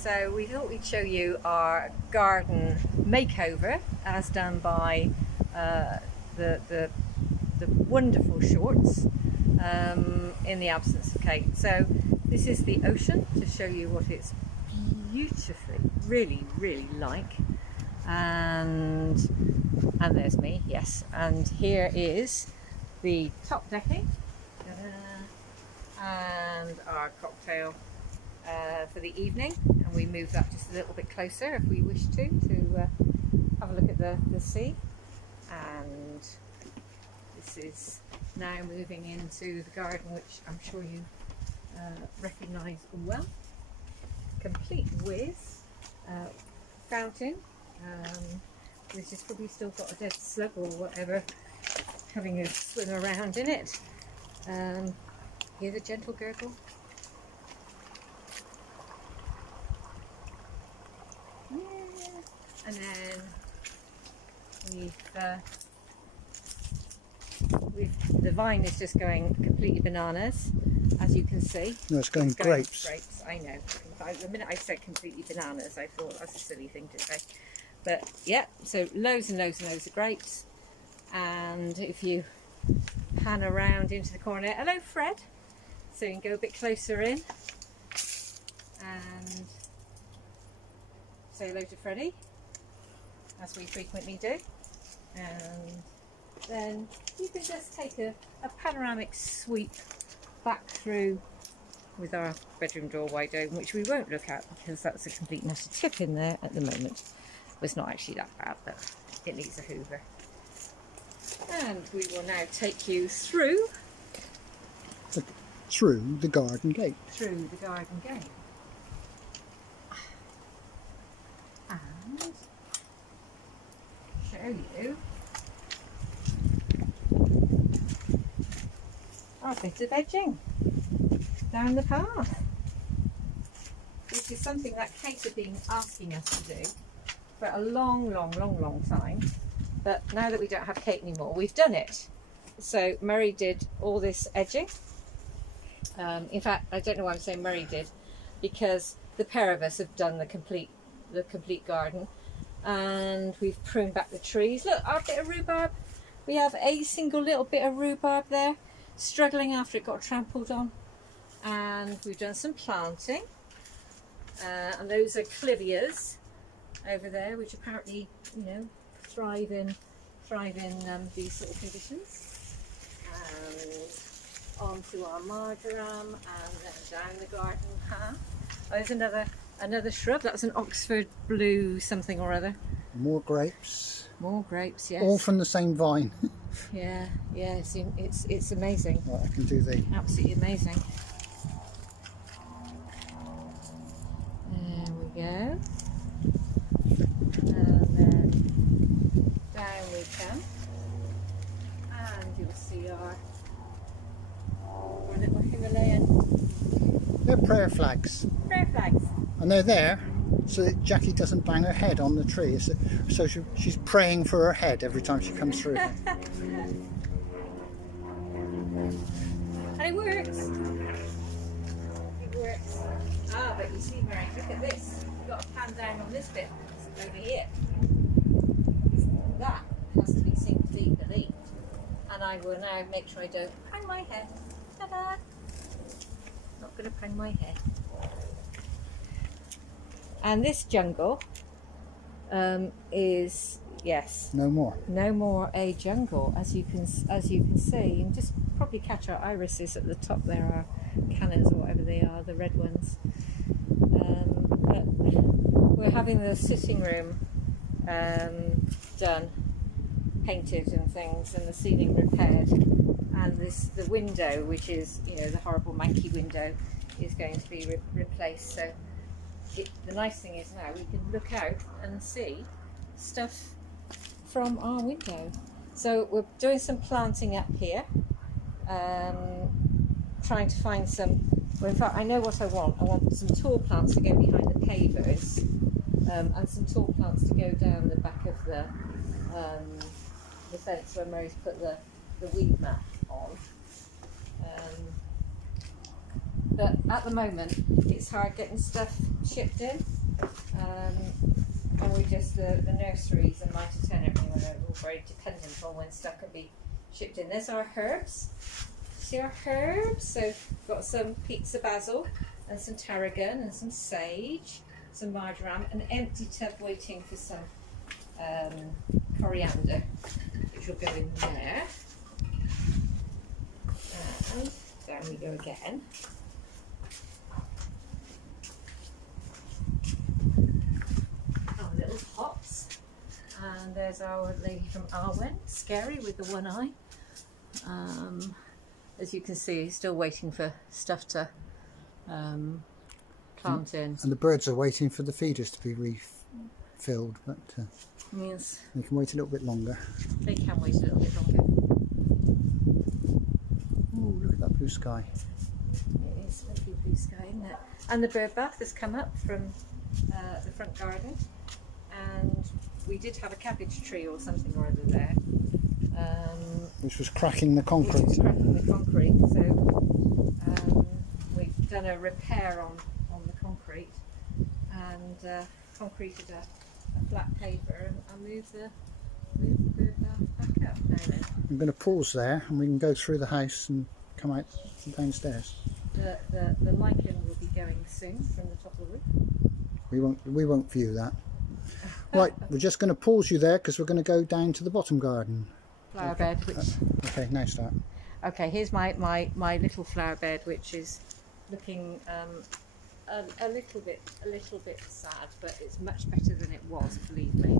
So we thought we'd show you our garden makeover as done by the wonderful Shorts in the absence of Kate. So this is the ocean to show you what it's beautifully, really like. And there's me, yes. And here is the top decking and our cocktail for the evening, and we move that just a little bit closer if we wish to have a look at the sea. And this is now moving into the garden, which I'm sure you recognise well, complete with fountain, which has probably still got a dead slug or whatever having a swim around in it. Hear the gentle gurgle. And then the vine is just going completely bananas, as you can see. No, it's going grapes. Grapes, I know. The minute I said completely bananas, I thought that's a silly thing to say. But yeah, so loads and loads of grapes. And if you pan around into the corner, hello Fred. So you can go a bit closer in and say hello to Freddie, as we frequently do. And then you can just take a panoramic sweep back through with our bedroom door wide open, which we won't look at because that's a complete mess of tip in there at the moment. Well, it's not actually that bad, but it needs a hoover. And we will now take you through the garden gate. Through the garden gate. And show you our bit of edging down the path, which is something that Kate had been asking us to do for a long time. But now that we don't have Kate anymore, we've done it. So Murray did all this edging. In fact, I don't know why I'm saying Murray did, because the pair of us have done the complete garden, and we've pruned back the trees. Look, our bit of rhubarb. We have a single little bit of rhubarb there, struggling after it got trampled on. And we've done some planting, and those are clivias over there, which apparently, you know, thrive in these sort of conditions. And onto our marjoram, and then down the garden path. Oh, there's another shrub. That's an Oxford blue something or other. More grapes, yes. All from the same vine. Yeah, it's amazing. Right, I can do the... Absolutely amazing. There we go. And then down we come. And you'll see our little Himalayan... They're prayer flags. Prayer flags. And they're there so that Jackie doesn't bang her head on the tree. So she's praying for her head every time she comes through. And it works. It works. Ah, but you see, Mary, look at this. You've got to pan down on this bit over here. That has to be simply believed. And I will now make sure I don't hang my head. Ta-da! Not going to hang my head. And this jungle is, yes, no more a jungle, as you can see. You can just probably catch our irises at the top there, our cannas or whatever they are, the red ones. But we're having the sitting room done, painted and things, and the ceiling repaired, and the window, which is, you know, the horrible manky window, is going to be replaced. So the nice thing is now we can look out and see stuff from our window. So we're doing some planting up here, trying to find some, well, in fact I know what I want. I want some tall plants to go behind the pavers, and some tall plants to go down the back of the fence where Mary's put the weed mat on. But at the moment, it's hard getting stuff shipped in. And we just, the nurseries and Mitre 10 everywhere are all very dependent on when stuff can be shipped in. There's our herbs. See our herbs? So we've got some pizza basil and some tarragon and some sage, some marjoram, an empty tub waiting for some coriander, which will go in there. And down we go again. Our little pots. And there's our lady from Arwen, scary with the one eye. As you can see, still waiting for stuff to plant in. And the birds are waiting for the feeders to be refilled, but yes, they can wait a little bit longer. They can wait a little bit longer. Oh, look at that blue sky. It is lovely blue sky, isn't it? And the bird bath has come up from the front garden, and we did have a cabbage tree or something or other there. Which was cracking the concrete. Which was cracking the concrete, so we've done a repair on the concrete and concreted a flat paver and moved the bird bath back up now then. I'm going to pause there and we can go through the house and come out downstairs. The lichen will be going soon from the top of the roof. We won't view that. Right, we're just going to pause you there because we're going to go down to the bottom garden. Flower bed, which okay, now start. Okay, here's my little flower bed, which is looking a little bit sad, but it's much better than it was, believe me.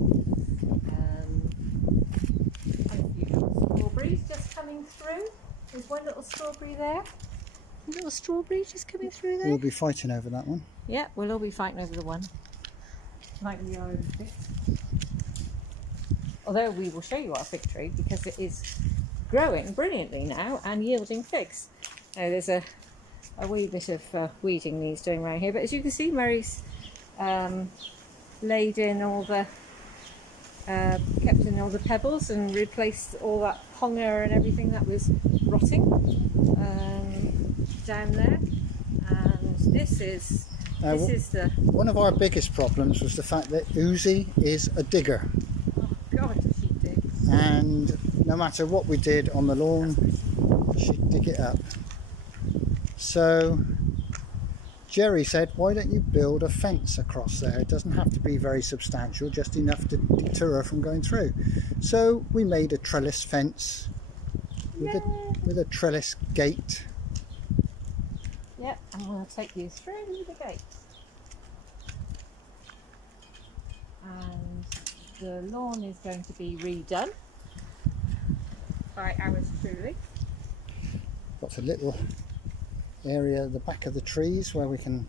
A few little strawberries just coming through. There's one little strawberry there. A little strawberry just coming through there. We'll be fighting over that one. Yeah, we'll all be fighting over the one, like we are over the fig. Although we will show you our fig tree because it is growing brilliantly now and yielding figs. Now there's a wee bit of weeding needs doing around here, but as you can see, Mary's laid in all the kept in all the pebbles and replaced all that ponga and everything that was rotting down there. And this is the one of our biggest problems was the fact that Uzi is a digger. God, she did. And no matter what we did on the lawn, she'd dig it up. So Jerry said, why don't you build a fence across there? It doesn't have to be very substantial, just enough to deter her from going through. So we made a trellis fence with a trellis gate. Yep, I'm going to take you through the gate. And the lawn is going to be redone by ours truly. Got a little area at the back of the trees where we can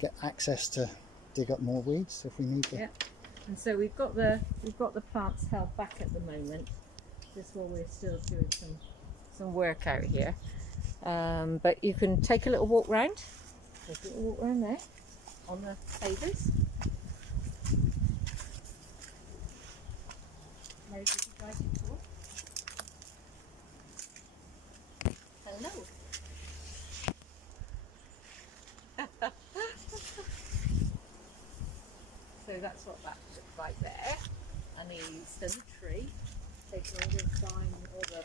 get access to dig up more weeds if we need to. Yeah, and so we've got the plants held back at the moment, just while we're still doing some work out here. But you can take a little walk round. Take a little walk round there on the pavers. Mary, did you guys before? Hello. So that's what that looks like there. And he's done the tree, taking all the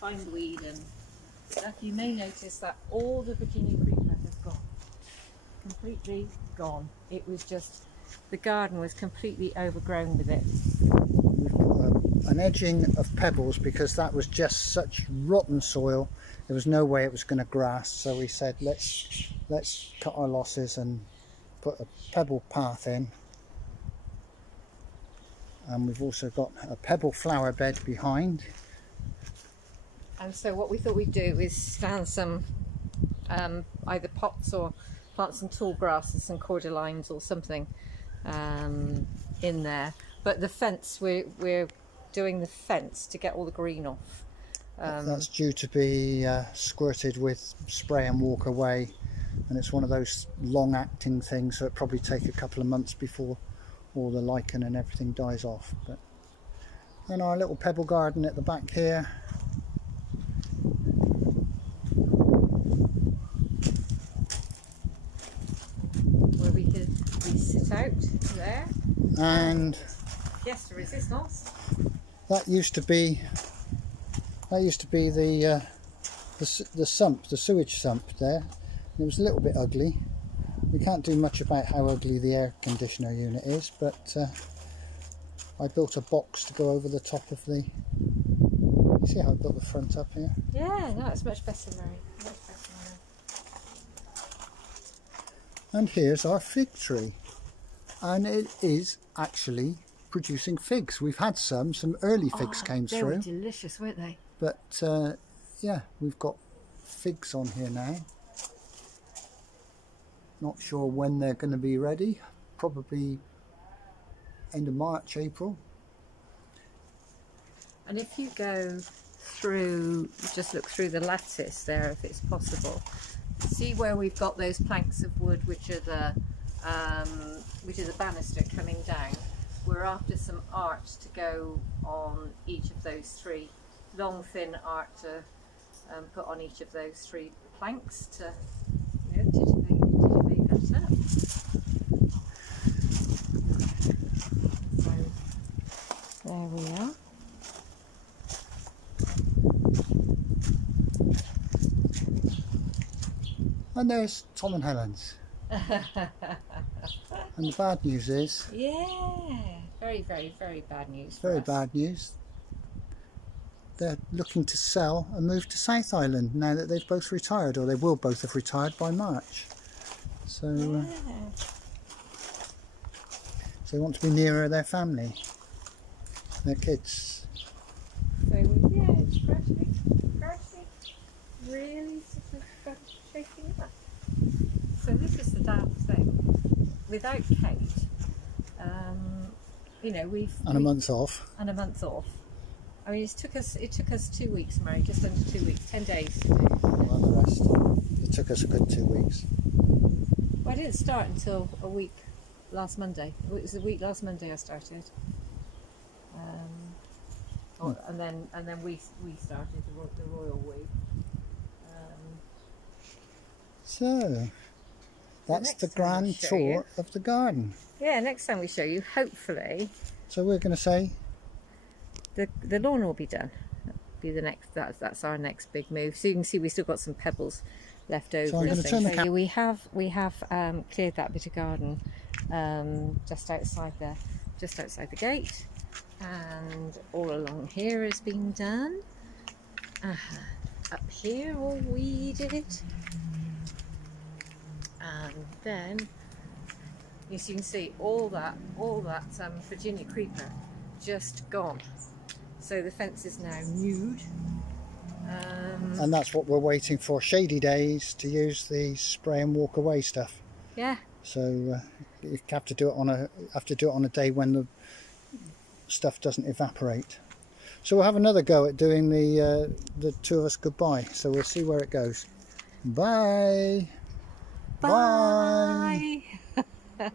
bindweed and stuff. You may notice that all the Virginia creeper has gone. Completely gone. It was just, the garden was completely overgrown with it. We've got an edging of pebbles because that was just such rotten soil. There was no way it was going to grass, so we said let's cut our losses and put a pebble path in. And we've also got a pebble flower bed behind. And so what we thought we'd do is stand some either pots or plant some tall grasses and cordylines or something in there. But the fence, we're doing the fence to get all the green off. That's due to be squirted with spray and walk away, and it's one of those long acting things, so it'll probably take a couple of months before all the lichen and everything dies off. But then our little pebble garden at the back here. and pièce de résistance. that used to be the sump, the sewage sump there. It was a little bit ugly. We can't do much about how ugly the air conditioner unit is, but I built a box to go over the top of the... You see how I built the front up here? Yeah, no, it's much better, Mary. Much better, Mary. And here's our fig tree. And it is actually producing figs. We've had some early figs came they through. They were delicious, weren't they? But yeah, we've got figs on here now. Not sure when they're going to be ready. Probably end of March, April. And if you go through, just look through the lattice there if it's possible, see where we've got those planks of wood which are the banister coming down. We're after some art to go on each of those three, long thin art to put on each of those three planks to, you know, titillate that up. So there we are. And there's Tom and Helen's. And the bad news is... Yeah, very, very, very bad news. Very bad news. They're looking to sell and move to South Island now that they've both retired, or they will both have retired by March. So, so they want to be nearer their family, their kids. So yeah, it's gradually really sort of shaking up. So this is the damn thing. Without Kate, you know, and a month off. And a month off. I mean, it took us 2 weeks, Mary, just under 2 weeks, 10 days to do. Well, the rest. It took us a good 2 weeks. Well, I didn't start until a week last Monday. It was a week last Monday I started. And then we started the royal week. So that's the grand tour of the garden. Yeah, next time we show you, hopefully. So we're going to say the lawn will be done. That'll be the next. That's our next big move. So you can see we still got some pebbles left over. So I'm going to turn the camera. We have cleared that bit of garden just outside the gate, and all along here has been done. Up here all weeded, and then as you can see all that Virginia creeper just gone. So the fence is now nude. And that's what we're waiting for, shady days to use the spray and walk away stuff. Yeah. So you have to do it on a day when the stuff doesn't evaporate. So we'll have another go at doing the two of us goodbye. So we'll see where it goes. Bye. Bye. Bye.